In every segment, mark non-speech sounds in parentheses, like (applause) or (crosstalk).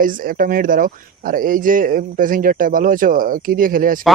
Guys একটা minute দাঁড়াও। আর এই যে প্যাসেঞ্জারটা ভালো আছো? কি দিয়ে খেলে আজকে?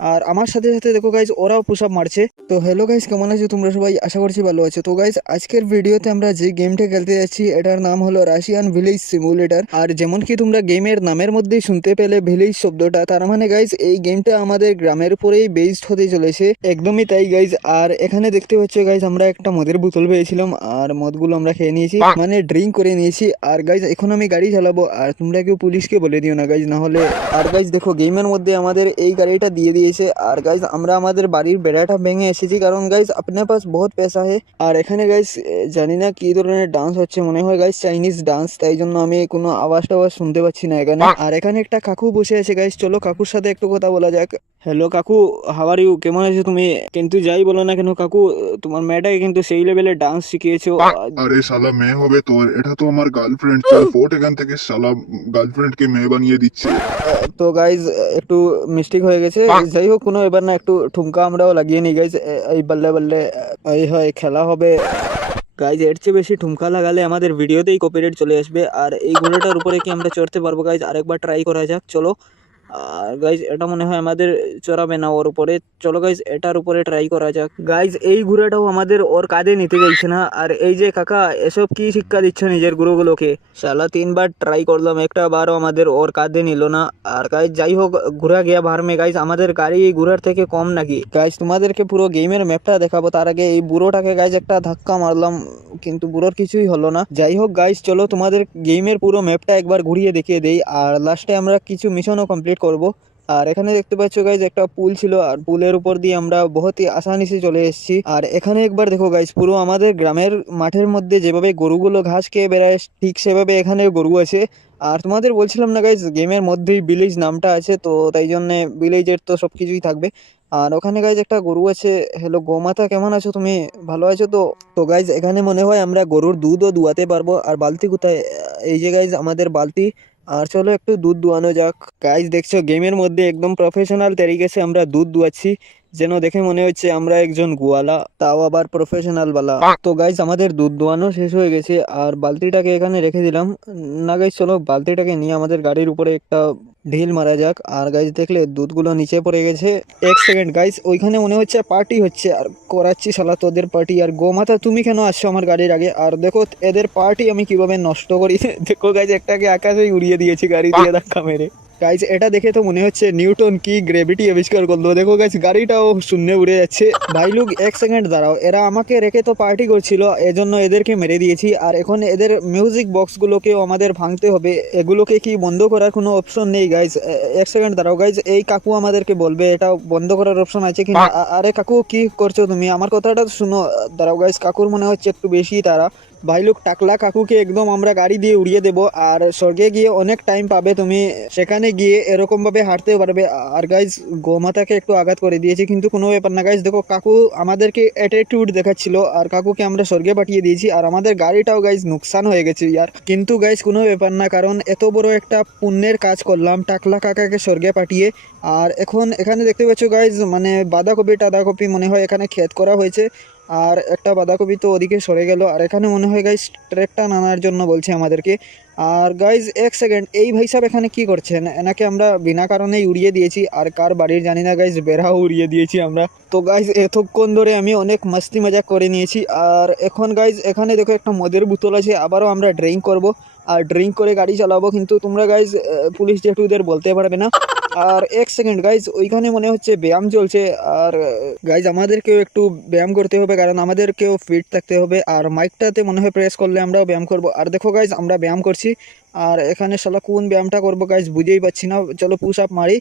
আর আমার সাথে সাথে দেখো গাইজ ওরাও পুশ মারছে। তো হ্যালো গাইজ কেমন আছো তোমরা সবাই? আশা করছি ভালো আছো। তো গাইজ আজকের ভিডিওতে আমরা যে গেমটা খেলতে যাচ্ছি, এটার নাম হলো রাশিয়ান ভিলেজ সিমুলেটার আর যেমন কি তোমরা গেমের নামের মধ্যেই শুনতে পেলে ভিলেজ শব্দটা, তার মানে গাইজ এই গেমটা আমাদের গ্রামের উপরেই বেসড হতে চলেছে। একদমই তাই গাইজ আর এখানে দেখতে পাচ্ছ গাইজ আমরা একটা মদের বোতল পেয়েছিলাম, আর মদগুলো আমরা খেয়ে নিয়েছি মানে ড্রিঙ্ক করে নিয়েছি। আর গাইজ এখন আমি গাড়ি চালাবো, আর তোমরা কেউ পুলিশকে বলে দিও না গাইজ না হলে আর গাইজ দেখো গেমের মধ্যে আমাদের এই গাড়িটা দিয়ে দিয়ে দিয়েছে আর গাইজ আমরা আমাদের বাড়ির বেড়াটা ভেঙে এসেছি। কারণ গাইজ আপনার পাশ বহুত পেশা হে। আর এখানে গাইজ জানি না কি ধরনের ডান্স হচ্ছে। মনে হয় গাইজ চাইনিজ ডান্স তাই জন্য আমি কোনো আওয়াজ টাওয়াজ শুনতে পাচ্ছি না এখানে। আর এখানে একটা কাকু বসে আছে গাইজ চলো কাকুর সাথে একটু কথা বলা যাক। হ্যালো কাকু হাওয়ার ইউ কেমন আছো তুমি? কিন্তু যাই বলো না কেন কাকু তোমার মেয়েটাকে কিন্তু সেই লেভেলে ডান্স শিখিয়েছো। আরে শালা মেয়ে হবে তোর। এটা তো আমার গার্লফ্রেন্ড চল ফোর্ট এখান থেকে শালা গার্লফ্রেন্ড কে মেয়ে বানিয়ে দিচ্ছে। তো গাইজ একটু মিস্টেক হয়ে গেছে। যাই হোক কোনো এবার না একটু ঠুমকা আমরাও লাগিয়ে নিই গাইজ এই বললে বললে এই হয় খেলা হবে। গাইজ এর চেয়ে বেশি ঠুমকা লাগালে আমাদের ভিডিওতেই কপিরাইট চলে আসবে। আর এই ঘোড়াটার উপরে কি আমরা চড়তে পারব গাইজ আরেকবার ট্রাই করা যাক। চলো। আর গাইজ এটা মনে হয় আমাদের চড়াবে না ওর উপরে। চলো গাইজ এটার উপরে ট্রাই করা যাক। গাইজ এই ঘোড়াটাও আমাদের ওর কাঁধে নিতে চাইছে না। আর এই যে কাকা, এসব কি শিক্ষা দিচ্ছে নিজের গুরুগুলোকে? শালা, তিনবার ট্রাই করলাম একটা বারও আমাদের ওর কাঁধে নিল না। আর গাইজ যাই হোক ঘোরা গিয়া ভারমে। গাইজ আমাদের গাড়ি এই ঘোরার থেকে কম নাকি? গাইজ তোমাদেরকে পুরো গেমের ম্যাপটা দেখাবো। তার আগে এই বুড়োটাকে গাইজ একটা ধাক্কা মারলাম, কিন্তু বুড়োর কিছুই হলো না। যাই হোক গাইজ চলো তোমাদের গেমের পুরো ম্যাপটা একবার ঘুরিয়ে দেখিয়ে দেই। আর লাস্টে আমরা কিছু মিশনও কমপ্লিট করব। আর এখানে দেখতে পাচ্ছ গাইজ একটা পুল ছিল। আর পুলের উপর দিয়ে আমরা বহুতই আসানি সে চলে এসেছি। আর এখানে একবার দেখো গাইজ পুরো আমাদের গ্রামের মাঠের মধ্যে যেভাবে গরুগুলো ঘাস খেয়ে বেড়ায়, ঠিক সেভাবে এখানে গরু আছে। আর তোমাদের বলছিলাম না গাইজ গেমের মধ্যেই ভিলেজ নামটা আছে, তো তাই জন্যে ভিলেজের তো সব কিছুই থাকবে। আর ওখানে গাইজ একটা গরু আছে। হ্যালো গোমাতা, কেমন আছো তুমি? ভালো আছো তো? তো গাইজ এখানে মনে হয় আমরা গরুর দুধও দুয়াতে পারব। আর বালতি কোথায়? এই যে গাইজ আমাদের বালতি। আর চলো একটু দুধ দুয়ানো যাক। গাইজ দেখছ গেমের মধ্যে একদম প্রফেশনাল তরিকেছে আমরা দুধ দুয়াচ্ছি। যেন দেখে মনে হচ্ছে আমরা একজন গোয়ালা তাও আবার প্রফেশনাল বালা। তো গাইজ আমাদের দুধ দোয়ানো শেষ হয়ে গেছে আর বালতিটাকে এখানে রেখে দিলাম। না গাইজ চলো বালতিটাকে নিয়ে আমাদের গাড়ির উপরে একটা ঢিল মারা যাক। আর গাইজ দেখলে দুধগুলো নিচে পড়ে গেছে। এক সেকেন্ড গাইজ ওইখানে মনে হচ্ছে পার্টি হচ্ছে। আর করাচ্ছি শালা তোদের পার্টি আর গোমাতা তুমি কেন আসছো আমার গাড়ির আগে? আর দেখো এদের পার্টি আমি কীভাবে নষ্ট করি। (laughs) দেখো গাইজ একটাকে আকাশেই উড়িয়ে দিয়েছি গাড়ি দিয়ে ধাক্কা মেরে। গাইজ এটা দেখে তো মনে হচ্ছে নিউটন কি গ্রেভিটি আবিষ্কার করল। দেখো গাইজ গাড়িটাও শূন্য উড়ে যাচ্ছে। ভাই লোক এক সেকেন্ড দাঁড়াও। এরা আমাকে রেখে তো পার্টি করছিল এজন্য এদেরকে মেরে দিয়েছি। আর এখন এদের মিউজিক বক্সগুলোকেও আমাদের ভাঙতে হবে। এগুলোকে কি বন্ধ করার কোনো অপশন নেই গাইজ এক সেকেন্ড দাঁড়াও গাইজ এই কাকু আমাদেরকে বলবে এটা বন্ধ করার অপশন আছে কি আরে কাকু কি করছ তুমি? আমার কথাটা শুনো। দাঁড়াও গাইজ কাকুর মনে হচ্ছে একটু বেশি তারা। ভাই লোক টাকলা কাকুকে একদম আমরা গাড়ি দিয়ে উড়িয়ে দেবো, আর স্বর্গে গিয়ে অনেক টাইম পাবে তুমি। সেখানে গিয়ে এরকম ভাবে হাঁটতে পারবে। আর গাইজ গোমাতাকে একটু আঘাত করে দিয়েছি, কিন্তু কোনো ব্যাপার না। গাইজ দেখো, কাকু আমাদেরকে অ্যাটিটিউড দেখাচ্ছিল, আর কাকুকে আমরা স্বর্গে পাঠিয়ে দিয়েছি, আর আমাদের গাড়িটাও গাইজ নুকসান হয়ে গেছে ইয়ার। কিন্তু গাইজ কোনো ব্যাপার না, কারণ এত বড় একটা পুণ্যের কাজ করলাম টাকলা কাকাকে স্বর্গে পাঠিয়ে। আর এখন এখানে দেখতে পাচ্ছ গাইজ মানে বাঁধাকপি টাদাকপি মনে হয় এখানে ক্ষেত করা হয়েছে। আর একটা বাঁধাকপি তো ওদিকে সরে গেল। আর এখানে মনে হয় গাইজ ট্রেকটা নানার জন্য বলছে আমাদেরকে। আর গাইজ এক সেকেন্ড এই ভাই সাহেব এখানে কি করছেন? এনাকে আমরা বিনা কারণেই উড়িয়ে দিয়েছি। আর কার বাড়ির জানি না গাইজ বেড়াও উড়িয়ে দিয়েছি আমরা। তো গাইজ এতক্ষণ ধরে আমি অনেক মাস্তি মজাক করে নিয়েছি। আর এখন গাইজ এখানে দেখো একটা মদের বোতল আছে, আবারও আমরা ড্রিঙ্ক করব। আর ড্রিঙ্ক করে গাড়ি চালাবো, কিন্তু তোমরা গাইজ পুলিশ জেঠুদের বলতে পারবে না। আর এক সেকেন্ড গাইজ ওইখানে মনে হচ্ছে ব্যায়াম চলছে। আর গাইজ আমাদেরকেও একটু ব্যায়াম করতে হবে, কারণ আমাদেরকেও ফিট থাকতে হবে। আর মাইকটাতে মনে হয় প্রেস করলে আমরাও ব্যায়াম করব। আর দেখো গাইজ আমরা ব্যায়াম করছি। আর এখানে শালা কোন ব্যায়ামটা করব গাইজ বুঝেই পাচ্ছি না। চলো পুশ আপ মারি।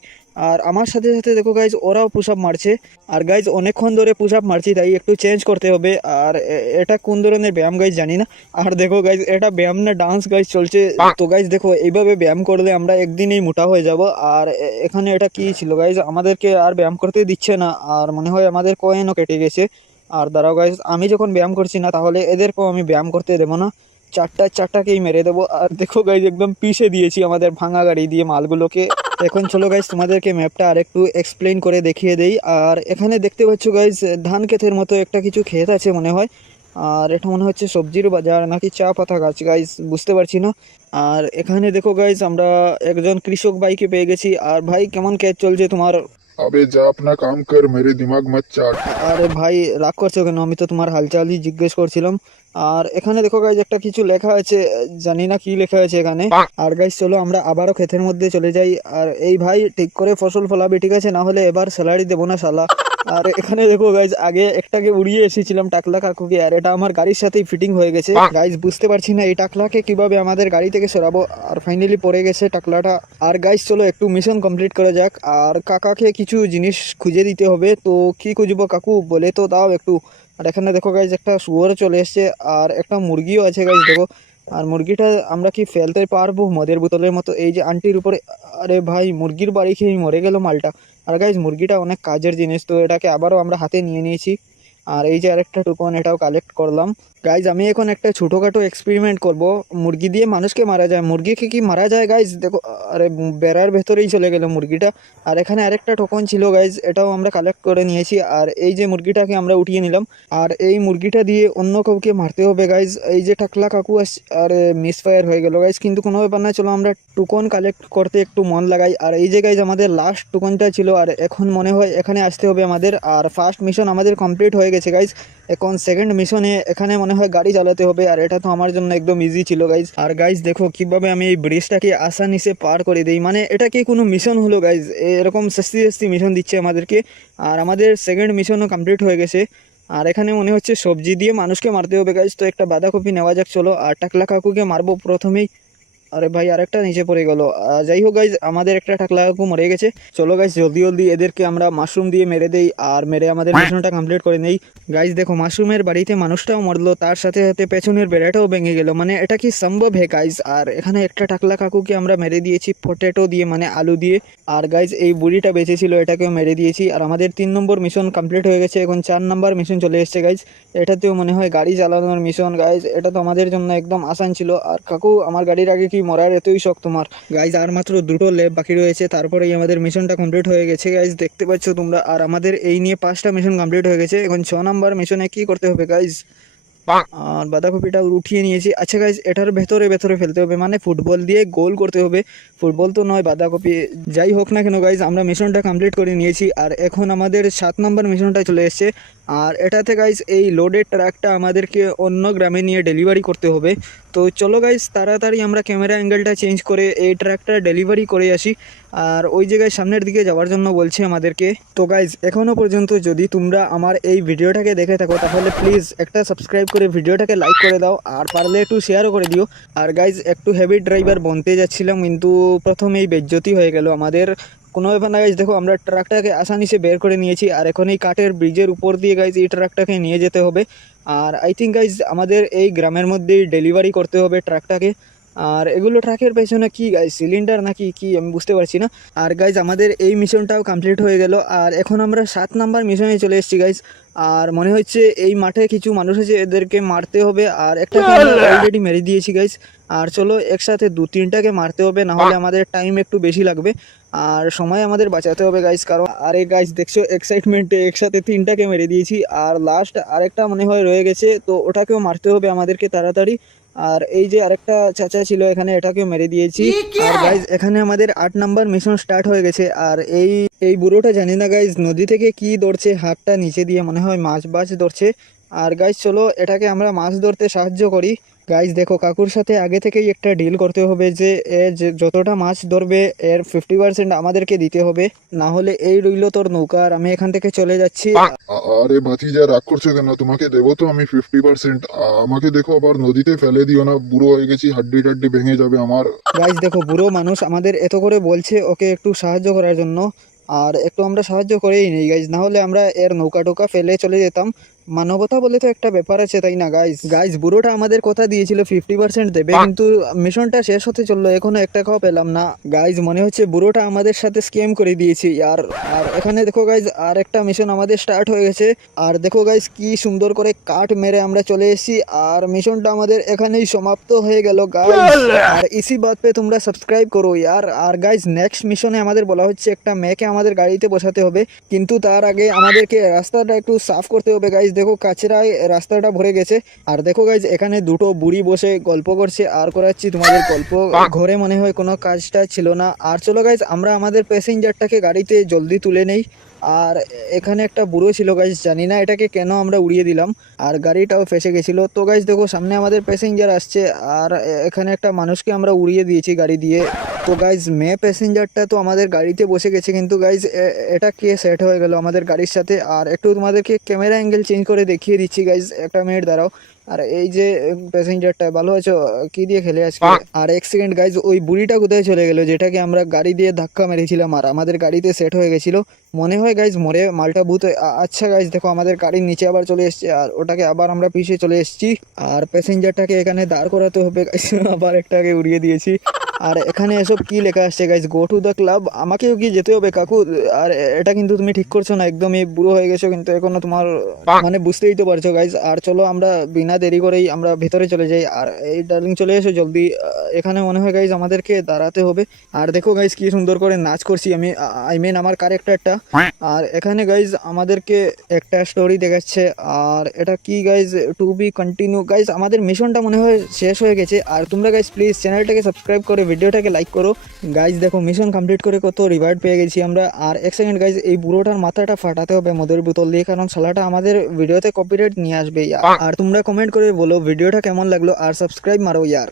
আর আমার সাথে সাথে দেখো গাইজ ওরাও পুশ আপ মারছে। আর গাইজ অনেকক্ষণ ধরে পুশ আপ মারছি, তাই একটু চেঞ্জ করতে হবে। আর এটা কোন ধরনের ব্যায়াম গাইজ জানি না। আর দেখো গাইজ এটা ব্যায়াম না ডান্স গাইজ চলছে। তো গাইজ দেখো এইভাবে ব্যায়াম করলে আমরা একদিনেই মোটা হয়ে যাব। আর এখানে এটা কি ছিল গাইজ আমাদেরকে আর ব্যায়াম করতে দিচ্ছে না। আর মনে হয় আমাদের কয়েনও কেটে গেছে। আর দাঁড়াও গাইজ আমি যখন ব্যায়াম করছি না, তাহলে এদেরকেও আমি ব্যায়াম করতে দেবো না। চারটা চারটাকেই মেরে দেবো। আর দেখো গাইজ একদম পিষে দিয়েছি আমাদের ভাঙা গাড়ি দিয়ে মালগুলোকে। এখন চলো গাইজ তোমাদেরকে ম্যাপটা আর একটু এক্সপ্লেন করে দেখিয়ে দেই। আর এখানে দেখতে পাচ্ছ গাইজ ধান ক্ষেতের মতো একটা কিছু ক্ষেত আছে মনে হয়। আর এটা মনে হচ্ছে সবজির বাজার নাকি চা পাতা গাছ গাইজ বুঝতে পারছি না। আর এখানে দেখো গাইজ আমরা একজন কৃষক ভাইকে পেয়ে গেছি। আর ভাই, কেমন ক্যাচ চলছে তোমার? আবে যা আপনার কাম কর মেরে দিমাগ মত চাট আরে ভাই রাগ করছ কেন? আমি তো তোমার হালচালই জিজ্ঞেস করছিলাম। আর এখানে দেখো গাইজ একটা কিছু লেখা আছে জানি না কি লেখা আছে এখানে। আর গাইজ চলো আমরা আবারও ক্ষেতের মধ্যে চলে যাই। আর এই ভাই ঠিক করে ফসল ফলাবে ঠিক আছে? না হলে এবার স্যালারি দেবো না সালা আর এখানে দেখো গাইজ আগে একটাকে উড়িয়ে এসেছিলাম টাকলা কাকুকে আর এটা আমার গাড়ির সাথেই ফিটিং হয়ে গেছে। গাইজ বুঝতে পারছি না এই টাকলাকে কীভাবে আমাদের গাড়ি থেকে সরাবো আর ফাইনালি পড়ে গেছে টাকলাটা। আর গাইজ চলো একটু মিশন কমপ্লিট করে যাক। আর কাকাকে কিছু জিনিস খুঁজে দিতে হবে তো কি খুঁজবো কাকু? বলে তো দাও একটু। আর এখানে দেখো গাইজ একটা শুয়োর চলে এসছে আর একটা মুরগিও আছে গাইজ দেখো। আর মুরগিটা আমরা কি ফেলতে পারব? মদের বোতলের মতো। এই যে আন্টির উপরে আরে ভাই মুরগির বাড়ি খেয়ে মরে গেল মালটা। আর গাইজ মুরগিটা অনেক কাজের জিনিস, তো এটাকে আবারও আমরা হাতে নিয়ে নিয়েছি। আর এই যে আরেকটা টুকন এটাও কালেক্ট করলাম। গাইজ আমি এখন একটা ছোটোখাটো এক্সপেরিমেন্ট করব। মুরগি দিয়ে মানুষকে মারা যায়। মুরগিকে কি মারা যায় গাইজ দেখো, আরে বেড়ার ভেতরেই চলে গেল মুরগিটা। আর এখানে আরেকটা টোকন ছিল গাইজ এটাও আমরা কালেক্ট করে নিয়েছি। আর এই যে মুরগিটাকে আমরা উঠিয়ে নিলাম। আর এই মুরগিটা দিয়ে অন্য কাউকে মারতে হবে গাইজ এই যে টাকলা কাকু আস আর মিস ফায়ার হয়ে গেল গাইজ কিন্তু কোনো ব্যাপার না, চলো আমরা টুকন কালেক্ট করতে একটু মন লাগাই। আর এই যে গাইজ আমাদের লাস্ট টুকনটা ছিল, আর এখন মনে হয় এখানে আসতে হবে আমাদের। আর ফার্স্ট মিশন আমাদের কমপ্লিট হয়ে গেছে গাইজ এখন সেকেন্ড মিশনে এখানে মনে হয় গাড়ি চালাতে হবে, আর এটা তো আমার জন্য একদম ইজি ছিল গাইজ আর গাইজ দেখো কীভাবে আমি এই ব্রিজটাকে আসানিসে পার করে দিই। মানে এটা কি কোনো মিশন হলো গাইজ এরকম সস্তি সস্তি মিশন দিচ্ছে আমাদেরকে। আর আমাদের সেকেন্ড মিশনও কমপ্লিট হয়ে গেছে। আর এখানে মনে হচ্ছে সবজি দিয়ে মানুষকে মারতে হবে গাইজ তো একটা বাঁধাকপি নেওয়া যাক, চলো। আর টাকলা কাকুকে মারবো প্রথমেই। আরে ভাই, আরেকটা নিচে পড়ে গেল। যাই হোক গাইজ আমাদের একটা টাকলা কাকু মরে গেছে। চলো গাইজ জলদি জলদি এদেরকে আমরা মাশরুম দিয়ে মেরে দেই আর মেরে আমাদের মিশনটা কমপ্লিট করে নেই। গাইজ দেখো মাশরুমের বাড়িতে মানুষটাও মরলো, তার সাথে সাথে পেছনের বেড়াটাও ভেঙে গেল। মানে এটা কি সম্ভব হে গাইজ আর এখানে একটা টাকলা কাকুকে আমরা মেরে দিয়েছি পটেটো দিয়ে মানে আলু দিয়ে। আর গাইজ এই বুড়িটা বেঁচে ছিল এটাকেও মেরে দিয়েছি। আর আমাদের তিন নম্বর মিশন কমপ্লিট হয়ে গেছে, এখন চার নম্বর মিশন চলে এসেছে গাইজ এটাতেও মনে হয় গাড়ি চালানোর মিশন গাইজ এটা তো আমাদের জন্য একদম আসান ছিল। আর কাকু, আমার গাড়ির আগে কি মরার এতই শখ তোমার। গাইজ আর মাত্র দুটো লেব বাকি রয়েছে তারপরেই আমাদের মিশনটা কমপ্লিট হয়ে গেছে। গাইজ দেখতে পাচ্ছ তোমরা আর আমাদের এই নিয়ে পাঁচটা মিশন কমপ্লিট হয়ে গেছে। এখন ছ নম্বর মিশনে কি করতে হবে গাইজ আর বাঁধাকপিটা উঠিয়ে নিয়েছি। আচ্ছা গাইজ এটার ভেতরে ভেতরে ফেলতে হবে মানে ফুটবল দিয়ে গোল করতে হবে। ফুটবল তো নয় বাঁধাকপি। যাই হোক না কেন গাইজ আমরা মিশনটা কমপ্লিট করে নিয়েছি। আর এখন আমাদের সাত নম্বর মিশনটা চলে এসছে। আর এটাতে গাইজ এই লোডেড ট্রাকটা আমাদেরকে অন্য গ্রামে নিয়ে ডেলিভারি করতে হবে। তো চলো গাইজ তাড়াতাড়ি আমরা ক্যামেরা অ্যাঙ্গেলটা চেঞ্জ করে এই ট্রাকটা ডেলিভারি করে আসি। আর ওই জায়গায় সামনের দিকে যাওয়ার জন্য বলছে আমাদেরকে। তো গাইজ এখনও পর্যন্ত যদি তোমরা আমার এই ভিডিওটাকে দেখে থাকো, তাহলে প্লিজ একটা সাবস্ক্রাইব করে ভিডিওটাকে লাইক করে দাও, আর পারলে একটু শেয়ারও করে দিও। আর গাইজ একটু হেভি ড্রাইভার বনতে যাচ্ছিলাম, কিন্তু প্রথমেই বেজ্জতি হয়ে গেল। আমাদের কোনো ব্যাপার না গাইজ দেখো আমরা ট্রাকটাকে আসানিসে বের করে নিয়েছি আর এখন এই কাঠের ব্রিজের উপর দিয়ে গাইজ এই ট্রাকটাকে নিয়ে যেতে হবে। আর আই থিঙ্ক গাইজ আমাদের এই গ্রামের মধ্যেই ডেলিভারি করতে হবে ট্রাকটাকে। আর এগুলো ট্রাকের পেছনে কি গাইজ সিলিন্ডার নাকি কি আমি বুঝতে পারছি না। আর গাইজ আমাদের এই মিশনটাও কমপ্লিট হয়ে গেল। আর এখন আমরা সাত নাম্বার মিশনে চলে এসেছি গাইজ আর মনে হচ্ছে এই মাঠে কিছু মানুষ আছে এদেরকে মারতে হবে। আর একটা অলরেডি মেরে দিয়েছি গাইজ আর চলো একসাথে দু তিনটাকে মারতে হবে না হলে আমাদের টাইম একটু বেশি লাগবে। আর সময় আমাদের বাঁচাতে হবে গাইজ কারণ আরে গাইজ দেখছ এক্সাইটমেন্টে একসাথে তিনটাকে মেরে দিয়েছি। আর লাস্ট আরেকটা মনে হয় রয়ে গেছে তো ওটাকেও মারতে হবে আমাদেরকে তাড়াতাড়ি। আর এই যে আরেকটা চাচা ছিল এখানে এটাকেও মেরে দিয়েছি। আর গাইজ এখানে আমাদের আট নাম্বার মিশন স্টার্ট হয়ে গেছে। আর এই এই বুড়োটা জানি না গাইজ নদী থেকে কি ধরছে হাতটা নিচে দিয়ে মনে হয় মাছ বাছ ধরছে। আর গাইজ চলো এটাকে আমরা মাছ ধরতে সাহায্য করি। গাইজ দেখো কাকুর সাথে আগে থেকেই একটা ডিল করতে হবে যে এ যে- যতটা মাছ ধরবে এর ফিফটি পার্সেন্ট আমাদেরকে দিতে হবে। না হলে এই রইল তোর নৌকা আর আমি এখান থেকে চলে যাচ্ছি। আরে ভাতিজা রাগ করছ কেন? তোমাকে দেবো তো আমি ফিফটি পার্সেন্ট আমাকে দেখো আবার নদীতে ফেলে দিও না বুড়ো হয়ে গেছি হাড্ডি টাড্ডি ভেঙে যাবে আমার। গাইজ দেখো বুড়ো মানুষ আমাদের এত করে বলছে ওকে একটু সাহায্য করার জন্য। আর একটু আমরা সাহায্য করেই নেই গাইজ না হলে আমরা এর নৌকা টোকা ফেলে চলে যেতাম। মানবতা বলে তো একটা ব্যাপার আছে তাই না গাইজ গাইজ বুড়োটা আমাদের কথা দিয়েছিল ফিফটি পার্সেন্ট দেবে কিন্তু মিশনটা শেষ হতে চলল এখনও একটা টাকাও পেলাম না। গাইজ মনে হচ্ছে বুড়োটা আমাদের সাথে স্ক্যাম করে দিয়েছে আর আর এখানে দেখো গাইজ আর একটা মিশন আমাদের স্টার্ট হয়ে গেছে। আর দেখো গাইজ কি সুন্দর করে কাঠ মেরে আমরা চলে এসেছি আর মিশনটা আমাদের এখানেই সমাপ্ত হয়ে গেল গাইজ আর ইসি বাদ পে তোমরা সাবস্ক্রাইব করো ইয়ার আর গাইজ নেক্সট মিশনে আমাদের বলা হচ্ছে একটা মেয়েকে আমাদের গাড়িতে বসাতে হবে কিন্তু তার আগে আমাদেরকে রাস্তাটা একটু সাফ করতে হবে গাইজ দেখো কাছেরায় রাস্তাটা ভরে গেছে। আর দেখো গাইজ এখানে দুটো বুড়ি বসে গল্প করছে। আর করাচ্ছি তোমাদের গল্প। ঘরে মনে হয় কোনো কাজটা ছিল না। আর চলো গাইজ আমরা আমাদের প্যাসেঞ্জারটাকে গাড়িতে জলদি তুলে নেই। আর এখানে একটা বুড়ো ছিল গাইজ জানি না এটাকে কেন আমরা উড়িয়ে দিলাম। আর গাড়িটাও ফেসে গেছিল। তো গাইজ দেখো সামনে আমাদের প্যাসেঞ্জার আসছে। আর এখানে একটা মানুষকে আমরা উড়িয়ে দিয়েছি গাড়ি দিয়ে। তো গাইজ মেয়ে প্যাসেঞ্জারটা তো আমাদের গাড়িতে বসে গেছে। কিন্তু গাইজ এটা কে সেট হয়ে গেল আমাদের গাড়ির সাথে? আর একটু তোমাদেরকে ক্যামেরা অ্যাঙ্গেল চেঞ্জ করে দেখিয়ে দিচ্ছি গাইজ একটা মিনিট দাঁড়াও। আর এই যে প্যাসেঞ্জারটা ভালো আছো? কি দিয়ে খেলে আজকে? আর এক সেকেন্ড গাইজ ওই বুড়িটা কোথায় চলে গেল? যেটাকে আমরা গাড়ি দিয়ে ধাক্কা মেরেছিলাম আর আমাদের গাড়িতে সেট হয়ে গেছিল। মনে হয় গাইজ মরে মালটা ভূত আচ্ছা গাইজ দেখো আমাদের গাড়ির নিচে আবার চলে এসেছে আর ওটাকে আবার আমরা পিছিয়ে চলে এসেছি। আর প্যাসেঞ্জারটাকে এখানে দাঁড় করাতে হবে গাইজ (laughs) আবার একটাকে উড়িয়ে দিয়েছি। আর এখানে এসব কি লেখা আসছে guys go to the club আমাকেও কি যেতে হবে কাকু? আর এটা কিন্তু তুমি ঠিক করছ না একদমই বুড়ো হয়ে গেছো কিন্তু এখনও তোমার মানে বুঝতেই তো পারছ গাইজ আর চলো আমরা বিনা দেরি করেই আমরা ভেতরে চলে যাই। আর এই ডার্লিং চলে এসো জলদি। এখানে মনে হয় গাইজ আমাদেরকে দাঁড়াতে হবে। আর দেখো গাইজ কি সুন্দর করে নাচ করছি আমি। আই মিন আমার ক্যারেক্টারটা আর এখানে গাইজ আমাদেরকে একটা স্টোরি দেখাচ্ছে। আর এটা কি guys to be continue guys আমাদের মিশনটা মনে হয় শেষ হয়ে গেছে। আর তোমরা গাইজ প্লিজ চ্যানেলটাকে সাবস্ক্রাইব করে ভিডিওটাকে লাইক করো। গাইজ দেখো মিশন কমপ্লিট করে কত রিওয়ার্ড পেয়ে গেছি আমরা। আর এক সেকেন্ড গাইজ এই বুড়োটার মাথাটা ফাটাতে হবে মদের বোতল দিয়ে। কারণ শালাটা আমাদের ভিডিওতে কপিরাইট নিয়ে আসবে আর তোমরা কমেন্ট করে বলো ভিডিওটা কেমন লাগল আর সাবস্ক্রাইব মারো ইয়ার।